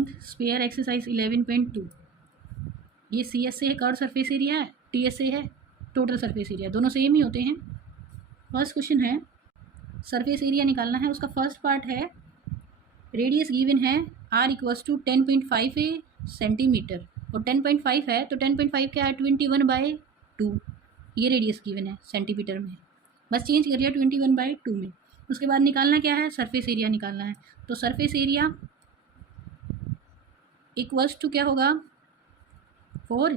9th sphere exercise 11.2। ये C S से है, कर्व सरफेस एरिया है, टी एस से है, टोटल सरफेस एरिया, दोनों सेम ही होते हैं। फर्स्ट क्वेश्चन है सरफेस एरिया निकालना है। उसका फर्स्ट पार्ट है रेडियस गिवन है आर इक्वल्स टू 10.5 सेंटीमीटर, और 10.5 है तो 10.5 क्या है 21/2। ये रेडियस गिवन है सेंटीमीटर में, बस चेंज कर लिया 21/2 में। उसके बाद निकालना क्या है, सरफेस एरिया निकालना है। तो सरफेस एरिया इक्वल्स टू क्या होगा 4,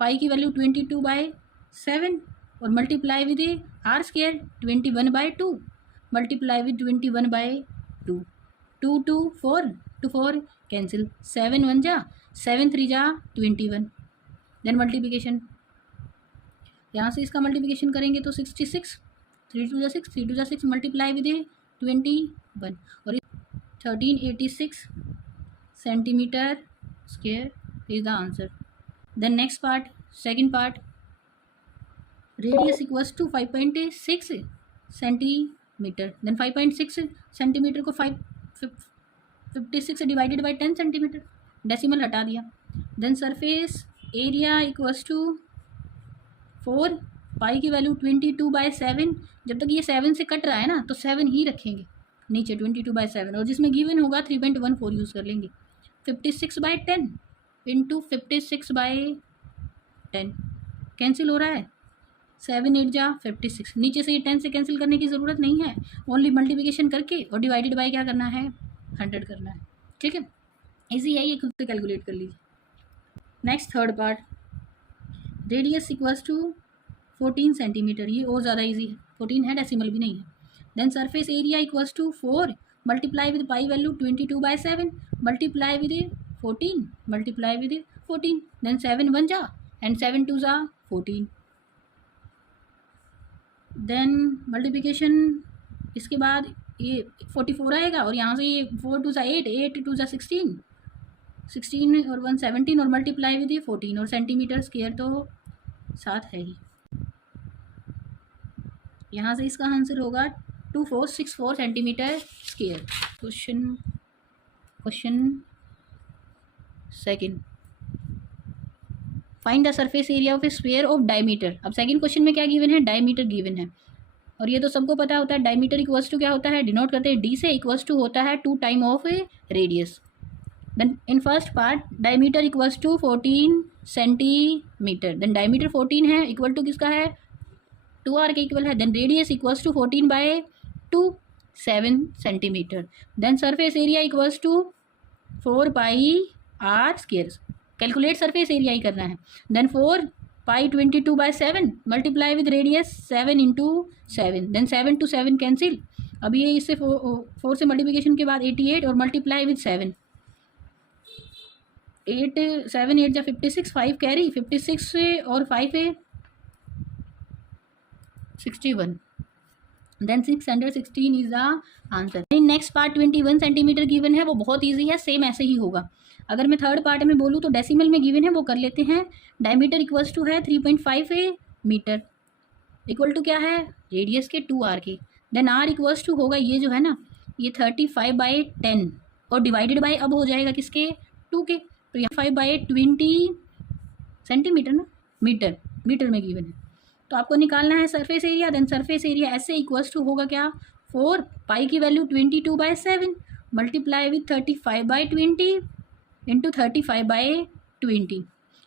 पाई की वैल्यू 22/7 और multiply with R square 21/2 multiply with 21/2। 2 2 4 2 4 cancel, 7 1 जा 7 3 जा 21। देन मल्टीप्लिकेशन, यहाँ से इसका मल्टीप्लिकेशन करेंगे तो 66, 3 2 जा 6 3 2 जा 6 मल्टीप्लाई विद 21 और 1386 centimetre square is the answer. Then next part, second part, radius equals to 5.6 centimetre. Then 5.6 centimetre को 56 डिवाइडेड बाई 10 सेंटीमीटर, डेसिमल हटा दिया। Then surface area equals to 4, pi की वैल्यू 22/7। जब तक ये 7 से कट रहा है ना तो 7 ही रखेंगे नीचे 22/7, और जिसमें गिवन होगा 3.14 यूज़ कर लेंगे। 56/10 इंटू 56/10 कैंसिल हो रहा है, 7 8 जा 56। नीचे से ये 10 से कैंसिल करने की ज़रूरत नहीं है, ओनली मल्टीप्लिकेशन करके और डिवाइडेड बाय क्या करना है 100 करना है। ठीक है, इजी है, ये खुद से कैलकुलेट कर लीजिए। Next third part, radius equals to 14 centimetre. ये और ज़्यादा इजी है, 14 है, डेसिमल भी नहीं है। Then surface area equals to 4 multiply with pi value 22/7 multiply with 14 multiply with 14। Then 7 1 जा एंड 7 2 जा 14। देन मल्टीप्लिकेशन, इसके बाद ये 44 आएगा और यहाँ से ये 4 2 जा 8 8 2 जा 16 16 और 1 17 और मल्टीप्लाई विद 14 और सेंटीमीटर स्क्वायर तो साथ है ही। यहाँ से इसका आंसर होगा 2464 centimetre square. Question second, find the surface area of A sphere of diameter. अब सेकंड क्वेश्चन में क्या गिवन है, डायमीटर गिवन है, और ये तो सबको पता होता है डायमीटर इक्वल्स टू क्या होता है, डिनोट करते हैं डी से, इक्वल्स टू होता है 2 time of radius. Then in first part diameter equals to 14 centimetre. Then diameter 14 है, इक्वल टू किसका है 2r के इक्वल है। Then radius equals to 14/2 7 centimetre. Then surface area equals to 4 pi r square, calculate surface area ही करना है। Then 4 pi 22/7 multiply with radius 7 into 7। Then 7 to 7 cancel, अब ये इससे 4 से मल्टीप्लिकेशन के बाद 88 और मल्टीप्लाई विद 7 8 7 8 जा 56 5 कैरी 56 और 5 है 61। Then 616 is the answer. Next part 21 centimetre given है, वो बहुत ईजी है, सेम ऐसे ही होगा। अगर मैं थर्ड पार्ट में बोलूँ तो डेसिमल में गिवन है, वो कर लेते हैं। डायमीटर इक्वल्स टू है 3.5 मीटर, इक्वल टू क्या है रेडियस के 2r के। देन r इक्वल्स टू होगा ये जो है ना ये 35/10 और डिवाइडेड बाय अब हो जाएगा किसके 2 के, तो यहाँ 5/20 सेंटीमीटर ना, मीटर में गिवन है। तो आपको निकालना है surface area. Then surface area ऐसे इक्वल्स टू होगा क्या 4 पाई की वैल्यू 22/7 मल्टीप्लाई विथ 35/20 इंटू 35/20।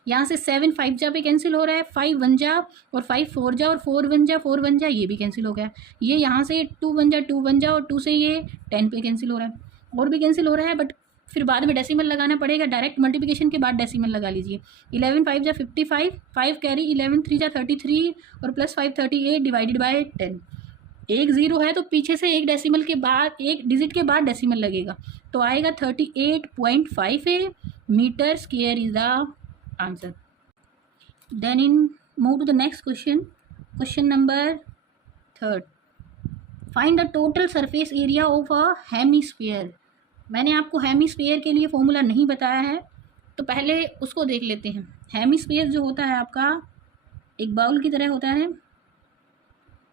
यहाँ से 7 5 जा पे कैंसिल हो रहा है, 5 1 जा और 5 4 जा और 4 1 जा 4 1 जा, ये भी कैंसिल हो गया। ये यहाँ से 2 1 जा 2 1 जा और 2 से ये 10 पे कैंसिल हो रहा है, और भी कैंसिल हो रहा है, बट फिर बाद में डेसिमल लगाना पड़ेगा, डायरेक्ट मल्टीप्लिकेशन के बाद डेसिमल लगा लीजिए। 11 5 जा 55 5 कैरी 11 3 जा 33 और प्लस 5 38 डिवाइडेड बाय 10। एक ज़ीरो है तो पीछे से एक डेसिमल के बाद एक डिजिट के बाद डेसिमल लगेगा, तो आएगा 38.5 metre square is the answer. Then in move to the next question, question number 3, find the total surface area of a hemisphere. मैंने आपको हेमीस्फीयर के लिए फॉर्मूला नहीं बताया है, तो पहले उसको देख लेते हैं। हेमीस्फीयर जो होता है आपका एक बाउल की तरह होता है,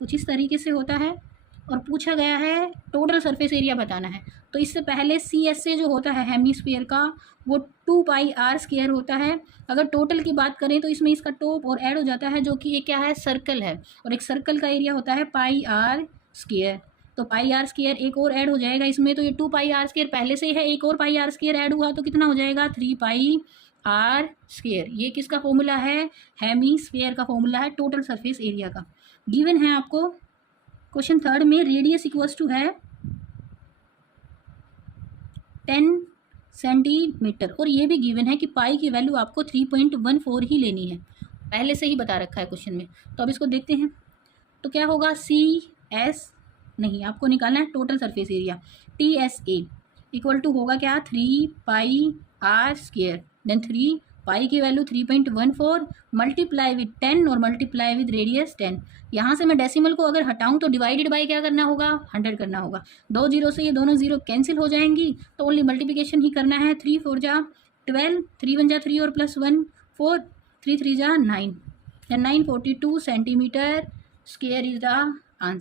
कुछ इस तरीके से होता है, और पूछा गया है टोटल सरफेस एरिया बताना है। तो इससे पहले सी एस ए जो होता है हेमीस्फीयर का वो 2πr² होता है। अगर टोटल की बात करें तो इसमें इसका टॉप और ऐड हो जाता है, जो कि एक क्या है, सर्कल है, और एक सर्कल का एरिया होता है πr²। तो πr² एक और ऐड हो जाएगा इसमें, तो ये 2πr² पहले से ही है, एक और πr² ऐड हुआ तो कितना हो जाएगा 3πr²। ये किसका फॉर्मूला है, हेमीस्फीयर का फॉर्मूला है टोटल सरफेस एरिया का। गिवन है आपको क्वेश्चन थर्ड में रेडियस इक्वल्स टू है 10 सेंटीमीटर, और ये भी गिवन है कि पाई की वैल्यू आपको 3.14 ही लेनी है, पहले से ही बता रखा है क्वेश्चन में। तो अब इसको देखते हैं, तो क्या होगा CS नहीं, आपको निकालना है total surface area, TSA equal to होगा क्या 3πr²। देन 3 पाई की वैल्यू 3.14 मल्टीप्लाई विद 10 और मल्टीप्लाई विद रेडियस 10। यहाँ से मैं डेसिमल को अगर हटाऊँ तो डिवाइडेड बाय क्या करना होगा, 100 करना होगा। 2 जीरो से ये दोनों जीरो कैंसिल हो जाएंगी, तो ओनली मल्टीप्लिकेशन ही करना है। 3 4 जा 12, 3 1 जा 3 और +1 4, 3 3 जा 9, 942 centimetre square is the answer.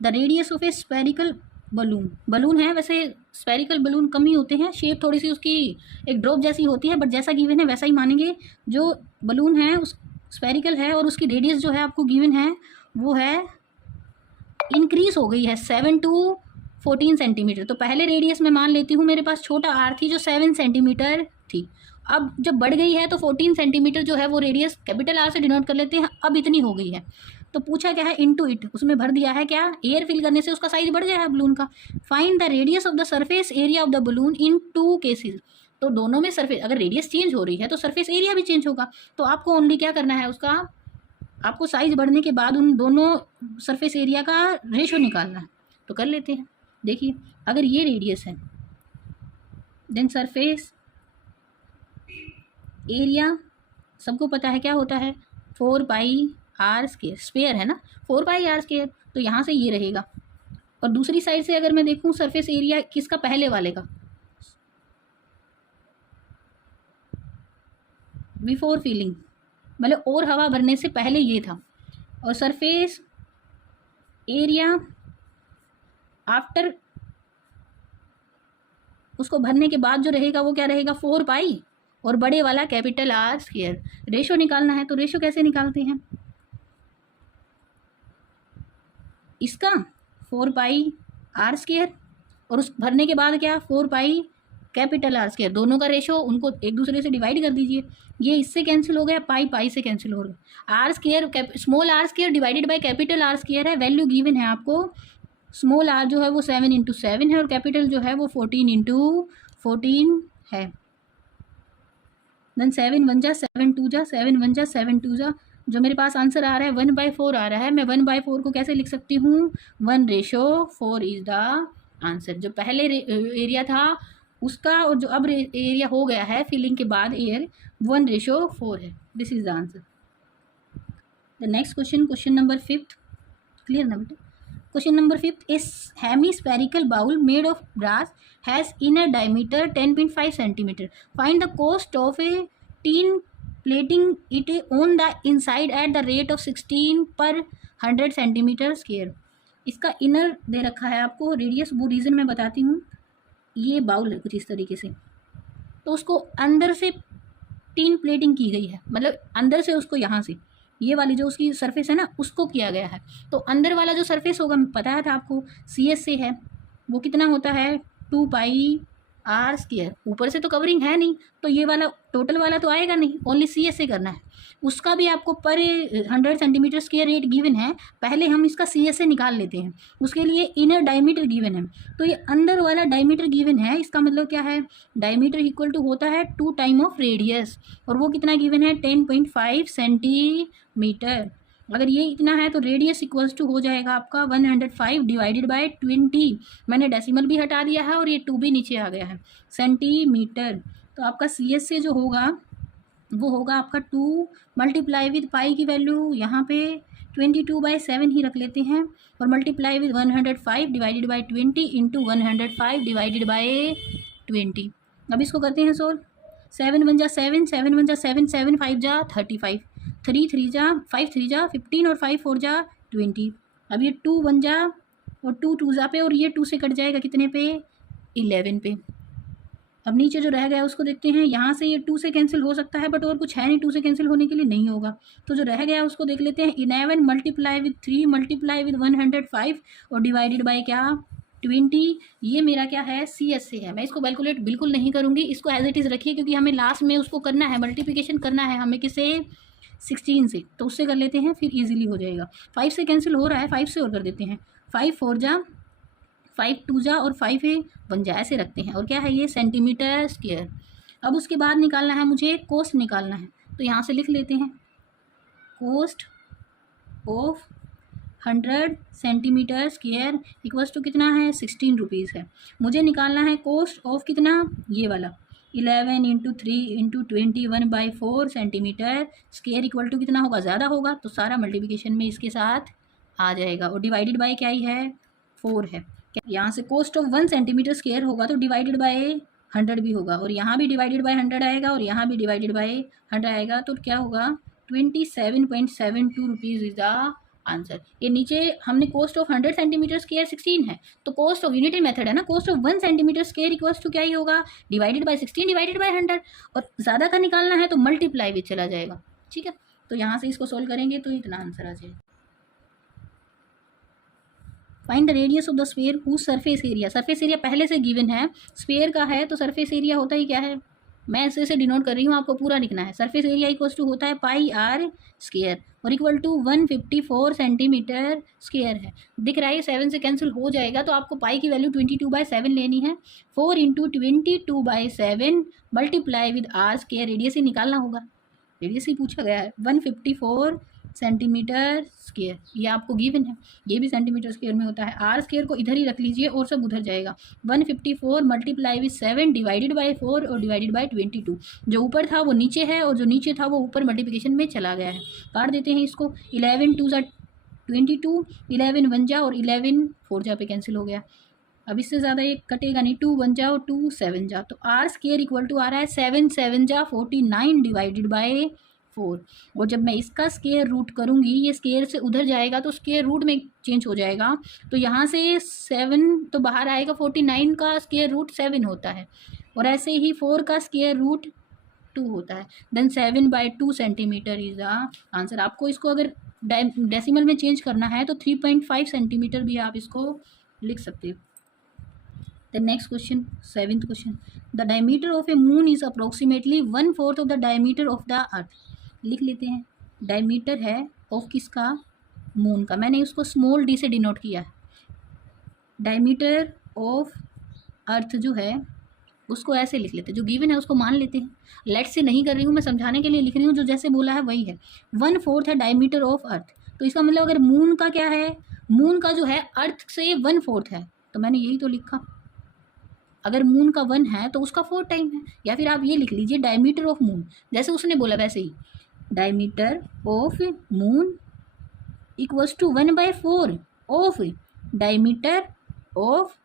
The radius of a spherical balloon है, वैसे स्पेरिकल बलून कम ही होते हैं, शेप थोड़ी सी उसकी एक ड्रॉप जैसी होती है, बट जैसा गिवन है वैसा ही मानेंगे। जो बलून है उस स्पेरिकल है और उसकी रेडियस जो है आपको गिवन है वो है इंक्रीज हो गई है 7 to 14 सेंटीमीटर। तो पहले रेडियस में मान लेती हूँ मेरे पास छोटा r थी जो 7 सेंटीमीटर थी, अब जब बढ़ गई है तो 14 सेंटीमीटर जो है वो रेडियस कैपिटल R से डिनोट कर लेते हैं, अब इतनी हो गई है। तो पूछा क्या है इनटू इट, उसमें भर दिया है क्या, एयर फिल करने से उसका साइज बढ़ गया है बलून का। Find the radius of the surface area of the balloon in 2 cases. तो दोनों में सरफेस, अगर रेडियस चेंज हो रही है तो सरफेस एरिया भी चेंज होगा। तो आपको ओनली क्या करना है, उसका आपको साइज बढ़ने के बाद उन दोनों सरफेस एरिया का रेशो निकालना है। तो कर लेते हैं। देखिए अगर ये रेडियस है देन सरफेस एरिया सबको पता है क्या होता है 4πr², स्क्वायर है ना 4πr², तो यहाँ से ये रहेगा। और दूसरी साइड से अगर मैं देखूँ सरफेस एरिया किसका, पहले वाले का, बिफोर फिलिंग, मतलब और हवा भरने से पहले ये था, और सरफेस एरिया आफ्टर उसको भरने के बाद जो रहेगा वो क्या रहेगा 4π, और बड़े वाला कैपिटल R²। रेशो निकालना है, तो रेशो कैसे निकालते हैं, इसका 4πr² और उस भरने के बाद क्या 4π कैपिटल R², दोनों का रेशो उनको एक दूसरे से डिवाइड कर दीजिए। ये इससे कैंसिल हो गया, पाई से कैंसिल हो गया। R², small r² divided by capital R² है, वैल्यू गिवन है आपको, स्मॉल r जो है वो 7 × 7 है और कैपिटल जो है वो 14 × 14 है। देन 7 1 जा 7 2 जा 7 1 जा 7 2 जा, जो मेरे पास आंसर आ रहा है 1/4 आ रहा है। मैं 1/4 को कैसे लिख सकती हूँ, 1:4 इज द आंसर। जो पहले एरिया था उसका और जो अब एरिया हो गया है फिलिंग के बाद एयर 1:4 है। This is the answer. The next question, question number 5, clear ना बेटा। क्वेश्चन नंबर 5, इस hemispherical bowl made of brass has inner diameter 10.5 centimetre. Find the cost of a tin plating it on the inside at the rate of 16 per 100 centimetre square. इसका inner दे रखा है आपको, radius वो reason मैं बताती हूँ। ये बाउल है कुछ इस तरीके से, तो उसको अंदर से टीन प्लेटिंग की गई है, मतलब अंदर से उसको यहाँ से ये वाली जो उसकी सरफेस है ना उसको किया गया है। तो अंदर वाला जो सरफेस होगा पता था आपको CS से है, वो कितना होता है 2πr²। ऊपर से तो कवरिंग है नहीं, तो ये वाला टोटल वाला तो आएगा नहीं, ओनली CS से करना है। उसका भी आपको पर 100 सेंटीमीटर स्क्वायर रेट गिवन है, पहले हम इसका CS से निकाल लेते हैं। उसके लिए इनर डायमीटर गिवन है, तो ये अंदर वाला डायमीटर गिवन है, इसका मतलब क्या है, डायमीटर इक्वल टू होता है 2 टाइम ऑफ रेडियस, और वो कितना गिवन है 10.5 सेंटीमीटर। अगर ये इतना है तो रेडियस इक्वल्स टू हो जाएगा आपका 105 डिवाइडेड बाय 20। मैंने डेसिमल भी हटा दिया है और ये 2 भी नीचे आ गया है, सेंटीमीटर। तो आपका CS से जो होगा वो होगा आपका 2 मल्टीप्लाई विद पाई की वैल्यू यहाँ पे 22/7 ही रख लेते हैं, और multiply with 105 divided by 20 into 105 divided by 20। अब इसको करते हैं सोल्व। 7 1 जा 7, 7 1 जा 7, 7 5 जा 35, 3 3 जा 5 3 जा 15 और 5 4 जा 20। अब ये 2 1 जा और 2 2 पे, और ये 2 से कट जाएगा कितने पे, 11 पे। अब नीचे जो रह गया उसको देखते हैं, यहाँ से ये 2 से कैंसिल हो सकता है बट और कुछ है नहीं 2 से कैंसिल होने के लिए, नहीं होगा। तो जो रह गया उसको देख लेते हैं, 11 मल्टीप्लाई विद 3 मल्टीप्लाई विद 105 और डिवाइडेड बाय क्या, 20। ये मेरा क्या है, CS से है। मैं इसको कैलकुलेट बिल्कुल नहीं करूँगी, इसको एज इट इज़ रखिए क्योंकि हमें लास्ट में उसको करना है, मल्टीप्लिकेशन करना है हमें किसे, 16 से, तो उससे कर लेते हैं फिर ईजिली हो जाएगा। 5 से कैंसिल हो रहा है, 5 से और कर देते हैं, 5 4 जा, 5 2 जा और 5 है 1 जा, ऐसे रखते हैं। और क्या है ये, सेंटीमीटर स्क्वायर। अब उसके बाद निकालना है मुझे, कोस्ट निकालना है, तो यहाँ से लिख लेते हैं, cost of 100 centimetre square equals to कितना है, 16 रुपीज़ है। मुझे निकालना है कोस्ट ऑफ कितना, ये वाला 11 into 3 into 21/4 centimetre square equal to कितना होगा, ज़्यादा होगा तो सारा मल्टीप्लिकेशन में इसके साथ आ जाएगा, और डिवाइडेड बाय क्या ही है, 4 है। यहाँ से कोस्ट ऑफ 1 सेंटीमीटर स्क्वायर होगा तो डिवाइडेड बाय 100 भी होगा, और यहाँ भी डिवाइडेड बाय 100 आएगा, और यहाँ भी डिवाइडेड बाय 100 आएगा, तो क्या होगा, 27.72 रुपीज़ इज़ द आंसर। ये नीचे हमने कोस्ट ऑफ 100 सेंटीमीटर स्क्वायर 16 है, तो कोस्ट ऑफ यूनिटरी मेथड है ना, cost of 1 centimetre square equals to क्या ही होगा, डिवाइडेड बाय 16 डिवाइडेड बाय 100, और ज़्यादा का निकालना है तो मल्टीप्लाई भी चला जाएगा, ठीक है। तो यहाँ से इसको सोल्व करेंगे तो इतना आंसर आ जाएगा। Find the radius of the sphere whose surface area, surface area पहले से गिवन है, स्फीयर का है तो सरफेस एरिया होता ही क्या है, मैं ऐसे डिनोट कर रही हूँ, आपको पूरा लिखना है। सरफेस एरिया इक्वल्स टू होता है पाई आर स्क्वायर और इक्वल टू 154 सेंटीमीटर स्क्वायर है। दिख रहा है 7 से कैंसिल हो जाएगा, तो आपको पाई की वैल्यू 22/7 लेनी है। 4 into 22/7 multiply with R square, radius ही निकालना होगा, रेडियस ही पूछा गया है। 154 सेंटीमीटर स्क्वायर, ये आपको गिवन है, ये भी सेंटीमीटर स्क्वायर में होता है। आर स्क्वायर को इधर ही रख लीजिए और सब उधर जाएगा। 154 मल्टीप्लाई विद 7 डिवाइडेड बाय 4 और डिवाइडेड बाय 22, जो ऊपर था वो नीचे है और जो नीचे था वो ऊपर मल्टीप्लिकेशन में चला गया है। काट देते हैं इसको, 11 2 जा 22, 11 1 जा और 11 4 जा पे कैंसिल हो गया। अब इससे ज़्यादा ये कटेगा नहीं, 2 1 जा और 2 7 जा, तो आर स्क्वायर इक्वल टू आ रहा है 7 7 जा 49 डिवाइडेड बाय 4। और जब मैं इसका स्क्वायर रूट करूँगी, ये स्क्वायर से उधर जाएगा तो स्क्वायर रूट में चेंज हो जाएगा, तो यहाँ से 7 तो बाहर आएगा, 49 का स्क्वायर रूट 7 होता है, और ऐसे ही 4 का स्क्वायर रूट 2 होता है। Then 7/2 centimetre is the answer. आपको इसको अगर डेसिमल में चेंज करना है तो 3.5 सेंटीमीटर भी आप इसको लिख सकते हो। The next question, 7th question. The diameter of a moon is approximately 1/4 of the diameter of the earth. लिख लेते हैं, डायमीटर है ऑफ किसका, मून का। मैंने उसको स्मॉल d से डिनोट किया है। डायमीटर ऑफ अर्थ जो है उसको ऐसे लिख लेते हैं, जो गिवन है उसको मान लेते हैं। लेट से नहीं कर रही हूँ मैं, समझाने के लिए लिख रही हूँ, जो जैसे बोला है वही है। 1/4 है डायमीटर ऑफ अर्थ, तो इसका मतलब अगर मून का क्या है, मून का जो है अर्थ से 1/4 है, तो मैंने यही तो लिखा। अगर मून का 1 है तो उसका 4 टाइम है, या फिर आप ये लिख लीजिए डायमीटर ऑफ मून, जैसे उसने बोला वैसे ही, diameter of moon equals to 1/4 of diameter of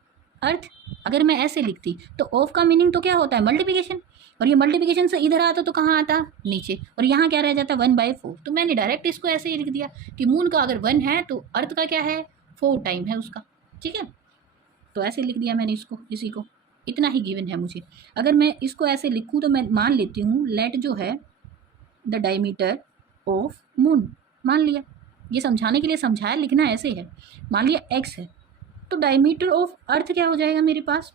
earth. अगर मैं ऐसे लिखती तो ऑफ का मीनिंग तो क्या होता है, मल्टीप्लिकेशन, और ये मल्टीप्लिकेशन से इधर आता तो कहाँ आता, नीचे, और यहाँ क्या रह जाता 1/4। तो मैंने डायरेक्ट इसको ऐसे ही लिख दिया कि मून का अगर 1 है तो अर्थ का क्या है, 4 टाइम है उसका, ठीक है। तो ऐसे लिख दिया मैंने इसको, इसी को, इतना ही गिवन है मुझे। अगर मैं इसको ऐसे लिखूँ तो मैं मान लेती हूँ लेट जो है द डायमीटर ऑफ मून, मान लिया, ये समझाने के लिए समझाया, लिखना ऐसे है। मान लिया x है, तो डायमीटर ऑफ अर्थ क्या हो जाएगा मेरे पास,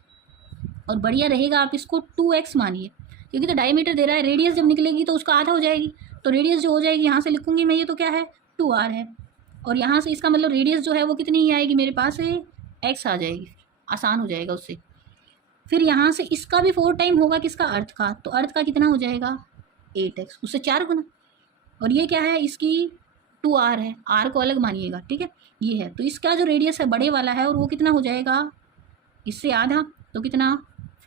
और बढ़िया रहेगा आप इसको 2x मानिए, क्योंकि तो डायमीटर दे रहा है, रेडियस जब निकलेगी तो उसका आधा हो जाएगी, तो रेडियस जो हो जाएगी यहाँ से लिखूँगी मैं, ये तो क्या है 2r है, और यहाँ से इसका मतलब रेडियस जो है वो कितनी ही आएगी मेरे पास है, x आ जाएगी, आसान हो जाएगा उससे। फिर यहाँ से इसका भी 4 टाइम होगा किसका, अर्थ का, तो अर्थ का कितना हो जाएगा 8x, उससे 4 गुना, और ये क्या है, इसकी 2r है, r को अलग मानिएगा, ठीक है, ये है। तो इसका जो रेडियस है बड़े वाला है, और वो कितना हो जाएगा, इससे आधा, तो कितना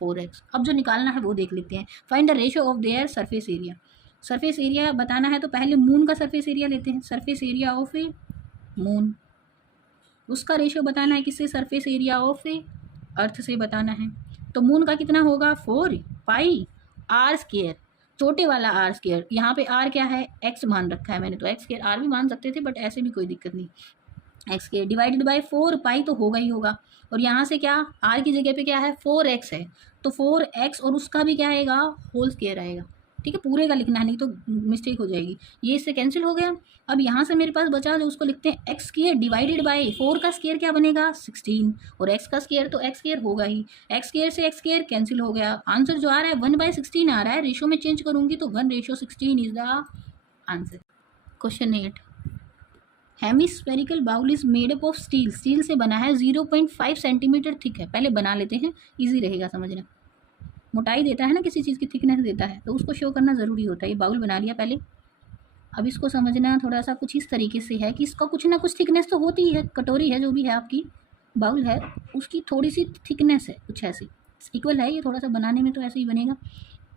4x। अब जो निकालना है वो देख लेते हैं। Find the ratio of their surface area. Surface area बताना है तो पहले मून का सरफेस एरिया लेते हैं, surface area of A moon, उसका रेशियो बताना है किससे, सरफेस एरिया ऑफ ए अर्थ से बताना है। तो मून का कितना होगा 4 पाई आर स्क्वायर, छोटे वाला आर स्क्वायर, यहाँ पे आर क्या है, एक्स मान रखा है मैंने, तो एक्स स्क्वायर आर भी मान सकते थे बट ऐसे भी कोई दिक्कत नहीं। एक्स स्क्वायर डिवाइडेड बाय 4 पाई तो होगा ही होगा, और यहाँ से क्या आर की जगह पे क्या है 4x है, तो 4x और उसका भी क्या आएगा होल स्क्वायर आएगा। ठीक है, पूरे का लिखना है नहीं तो मिस्टेक हो जाएगी। ये इससे कैंसिल हो गया। अब यहाँ से मेरे पास बचा जो उसको लिखते हैं एक्स स्क्वायर डिवाइडेड बाय 4 का स्क्वायर क्या बनेगा 16, और एक्स का स्क्वायर तो एक्स स्क्वायर होगा ही, एक्स स्क्वायर से एक्स स्क्वायर कैंसिल हो गया। आंसर जो आ रहा है 1/16 आ रहा है, रेशो में चेंज करूंगी तो 1/16 is the answer. Question 8, hemispherical bowl is made up of steel, steel से बना है, 0.5 सेंटीमीटर थिक है। पहले बना लेते हैं, इजी रहेगा समझना। मोटाई देता है ना, किसी चीज़ की थिकनेस देता है तो उसको शो करना ज़रूरी होता है। ये बाउल बना लिया पहले। अब इसको समझना थोड़ा सा कुछ इस तरीके से है कि इसका कुछ ना कुछ थिकनेस तो होती ही है। कटोरी है जो भी है आपकी, बाउल है, उसकी थोड़ी सी थिकनेस है, कुछ ऐसी इक्वल है। ये थोड़ा सा बनाने में तो ऐसे ही बनेगा।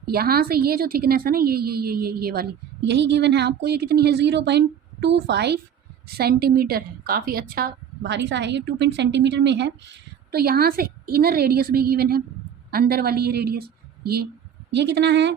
यहाँ से ये जो थिकनेस है ना, ये वाली, यही गिवन है आपको। ये कितनी है 0.25 सेंटीमीटर है। काफ़ी अच्छा भारी सा है ये, 2 सेंटीमीटर में है। तो यहाँ से इनर रेडियस भी गिवन है, अंदर वाली ये रेडियस, ये कितना है,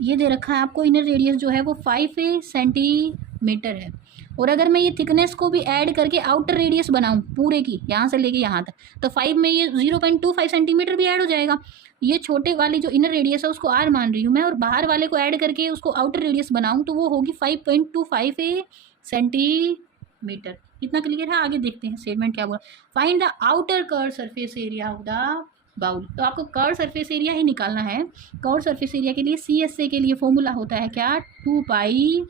ये दे रखा है आपको। इनर रेडियस जो है वो 5 सेंटीमीटर है। और अगर मैं ये थिकनेस को भी ऐड करके आउटर रेडियस बनाऊं पूरे की, यहाँ से लेके यहाँ तक, तो 5 में ये 0.25 सेंटीमीटर भी ऐड हो जाएगा। ये छोटे वाली जो इनर रेडियस है उसको आर मान रही हूँ मैं, और बाहर वाले को ऐड करके उसको आउटर रेडियस बनाऊँ तो वो होगी 5.25 सेंटीमीटर। इतना क्लियर है? आगे देखते हैं स्टेटमेंट क्या बोला। Find the outer curve surface area of the bowl. तो आपको कर्व सरफेस एरिया ही निकालना है। कर्व सरफेस एरिया के लिए CSA के लिए फॉर्मूला होता है क्या 2 पाई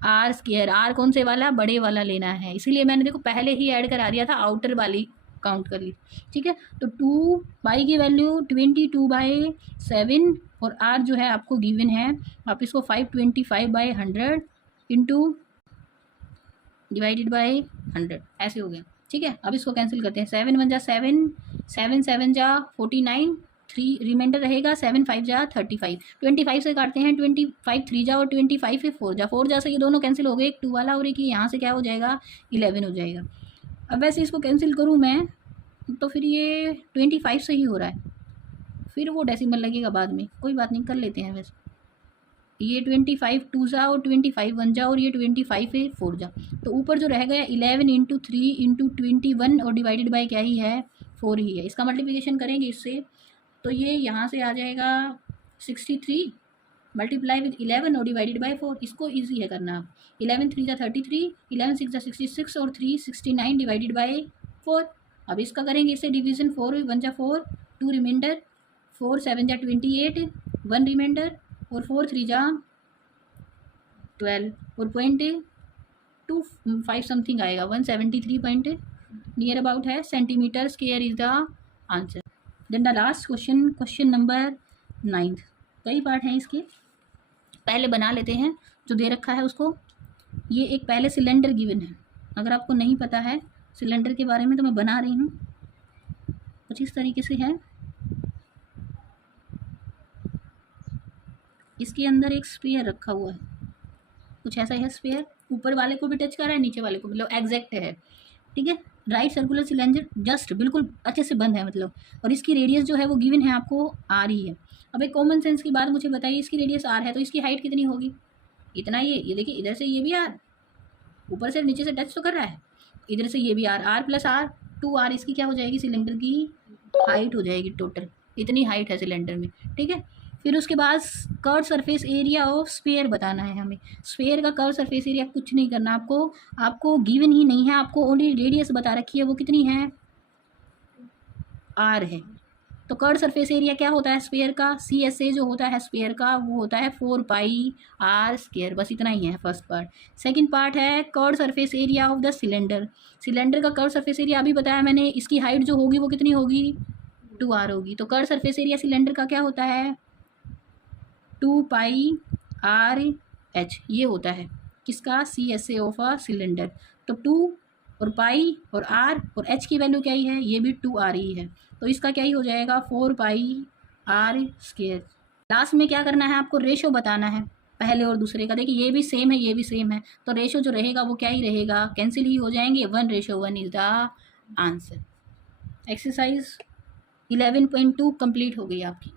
r²। आर कौन से वाला, बड़े वाला लेना है, इसीलिए मैंने देखो पहले ही ऐड करा दिया था, आउटर वाली काउंट कर ली। ठीक है, तो 2 पाई की वैल्यू 22/7, और r जो है आपको गिवन है, आप इसको 525/100 इंटू डिवाइडेड बाय 100 ऐसे हो गया। ठीक है, अब इसको कैंसिल करते हैं। 7 1 जा 7, 7 7 जा 49, 3 रिमाइंडर रहेगा, 7 5 जा 35, 25 से काटते हैं, 25 3 जा और 25 है 4 जा, 4 जा से ये दोनों कैंसिल हो गए, एक 2 वाला और एक यहाँ से क्या हो जाएगा 11 हो जाएगा। अब वैसे इसको कैंसिल करूँ मैं तो फिर ये 25 से ही हो रहा है, फिर वो डेसिमल लगेगा बाद में, कोई बात नहीं कर लेते हैं। वैसे ये 25 2 जा और 25 1 जा, और ये 25 है 4 जा, तो ऊपर जो रह गया 11 इंटू 3 इंटू 21 और डिवाइडेड बाई क्या ही है 4 ही है। इसका मल्टीप्लिकेशन करेंगे इससे तो ये यहाँ से आ जाएगा 63 मल्टीप्लाई विद 11 और डिवाइडेड बाई 4। इसको ईजी है करना आप। 11 3 जा 33, 11 6 जा 66 और 3 69 डिवाइडेड बाई 4। अब इसका करेंगे इससे डिवीजन, 4 1 जा 4, 2 रिमाइंडर, 4 7 जा 28, 1 रिमाइंडर, और 4 3 जा 12 और 0.25 समथिंग आएगा, 173 पॉइंट नियर अबाउट है centimetre square is the answer. Then the last question, question number 9। कई पार्ट हैं इसके, पहले बना लेते हैं जो दे रखा है उसको। ये एक पहले सिलेंडर गिवन है, अगर आपको नहीं पता है सिलेंडर के बारे में तो मैं बना रही हूँ। कुछ इस तरीके से है, इसके अंदर एक स्फीयर रखा हुआ है, कुछ ऐसा है स्फीयर, ऊपर वाले को भी टच कर रहा है, नीचे वाले को, मतलब एग्जैक्ट है। ठीक है, राइट सर्कुलर सिलेंडर जस्ट बिल्कुल अच्छे से बंद है मतलब, और इसकी रेडियस जो है वो गिवन है आपको आर ही है। अब एक कॉमन सेंस की बात मुझे बताइए, इसकी रेडियस आर है तो इसकी हाइट कितनी होगी, इतना। ये देखिए इधर से ये भी आर, ऊपर से नीचे से टच तो कर रहा है, इधर से ये भी आर प्लस आर 2r, इसकी क्या हो जाएगी सिलेंडर की हाइट हो जाएगी टोटल, इतनी हाइट है सिलेंडर में। ठीक है, फिर उसके बाद curve surface area of sphere बताना है हमें। स्फीयर का कर्व सरफेस एरिया कुछ नहीं करना आपको गिवन ही नहीं है, आपको ओनली रेडियस बता रखी है, वो कितनी है r है। तो कर्व सरफेस एरिया क्या होता है स्फीयर का, CSA जो होता है स्फीयर का वो होता है 4 पाई r²। बस इतना ही है फर्स्ट पार्ट। सेकंड पार्ट है curve surface area of the cylinder. Cylinder का कर्व सरफेस एरिया अभी बताया मैंने, इसकी हाइट जो होगी वो कितनी होगी 2r होगी। तो कर्व सरफेस एरिया सिलेंडर का क्या होता है 2 पाई RH, ये होता है किसका CSA ऑफ अ सिलेंडर। तो 2 और पाई और r और h की वैल्यू क्या ही है, ये भी 2r ही है, तो इसका क्या ही हो जाएगा 4 पाई r²। लास्ट में क्या करना है आपको रेशो बताना है पहले और दूसरे का। देखिए ये भी सेम है ये भी सेम है, तो रेशो जो रहेगा वो क्या ही रहेगा, कैंसिल ही हो जाएंगे, 1:1 is the answer. Exercise 11.2 complete हो गई आपकी।